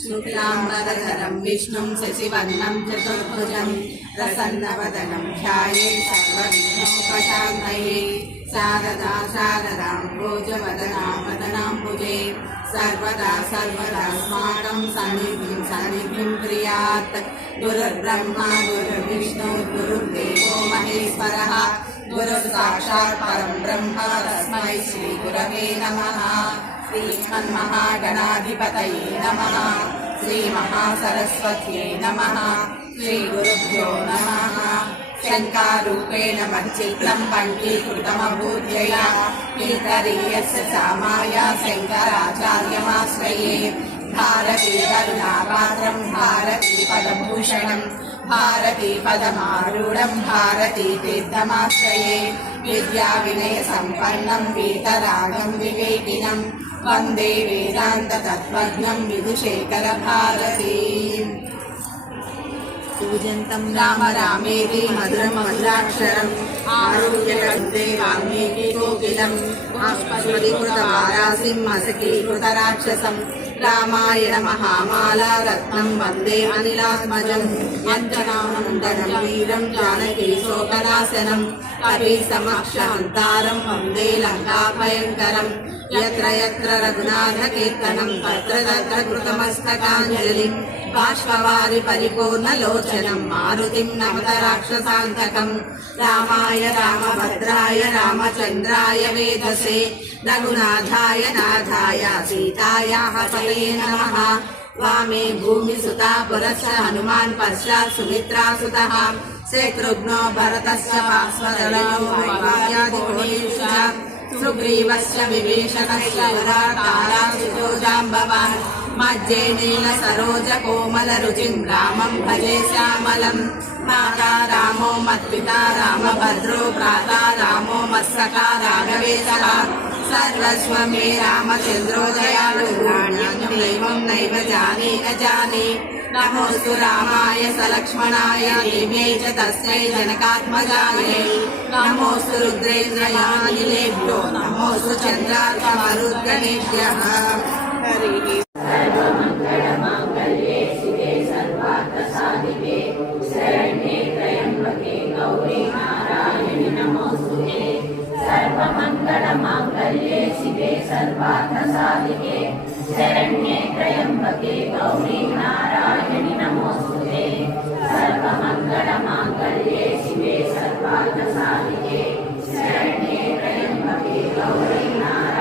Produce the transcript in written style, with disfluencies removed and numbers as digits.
शुक्लाम्बरधरं विष्णुं शशिवर्णं चतुर्भुजं प्रसन्नवदनं ध्यायेत् सर्वविघ्नोपशान्तये शारदा शारदां भोजवदनां वदनाम्बुजे सर्वदा सर्वदास्माकं सन्निधिं प्रियात् गुरुर्ब्रह्मा गुरुर्विष्णु गुरुर्देवो महेश्वरः गुरुः साक्षात् परं ब्रह्म तस्मै श्रीगुरवे नमः। श्रीमन्महागणाधिपतये नमः। श्रीमहासरस्वत्यै नमः। श्रीगुरुभ्यो नमः। शङ्कारूपेण मच्चित्तं पङ्कीकृतमभूद्यया पितरीयस्य सामाय शङ्कराचार्यमाश्रये भारती करुणापात्रं भारती पदभूषणं भारती पदमारूढं भारती तीर्थमाश्रये विद्याविनयसम्पन्नं वीतरागं विवेकिनं वन्दे वेदान्ततत्त्वज्ञं विधुशेखरभारतीम्। पूजन्तं राम रामेति मधुरं मधुराक्षरम् आरुह्यकन्दे वाल्मीकि कोकिलं बाष्पस्फटिकृतवारासिं मसकीकृतराक्षसं रामायण महामाला रत्नं वन्दे अनिलात्मजम् अञ्जनानन्दनं वीरं जानकी शोकनाशनं कपिसमक्षहन्तारं वन्दे लङ्काभयङ्करम् यत्र यत्र रघुनाथकीर्तनं तत्र तत्र कृतमस्तकाञ्जलिं बाष्पवारि परिपूर्णलोचनं मारुतिं नमत राक्षसान्तकं रामाय रामभद्राय रामचन्द्राय वेधसे रघुनाथाय नाथाय सीतायाः पतये नमः। वामे भूमिसुता पुरश्च हनुमान् पश्चात् सुमित्रासुतः शत्रुघ्नो भरतस्य पार्श्वदलो सुग्रीवस्य विभीषणस्य युधाकारासुतो जाम्बवान् मध्ये नीलसरोजकोमलरुचिं रामं भजे श्यामलं माता रामो मत्पिता रामभद्रो भ्राता रामो मत्सखा राघवेशः सर्वस्व मे रामचन्द्रो दयालुः दैवं नैव जाने न जाने नमोऽस्तु रामाय सलक्ष्मणाय देव्यै च तस्यै जनकात्मजायै नमोऽस्तु रुद्रेन्द्रयानिलेभ्यो नमोऽस्तु चन्द्रार्कमरुद्गणेभ्यः। हरिः सर्वमङ्गलमाङ्गल्ये शिवे सर्वार्थसाधिके शरण्ये त्र्यम्बके गौरी नारायणि नमोऽस्तुते। सर्वमङ्गलमाङ्गल्ये शिवे सर्वार्थसाधिके शरण्ये त्र्यम्बके गौरी नारायणि नमोऽस्तुते। सर्वमङ्गलमाङ्गल्ये शिवे सर्वार्थसाधिके शरण्ये त्र्यम्बके गौरी नारायणि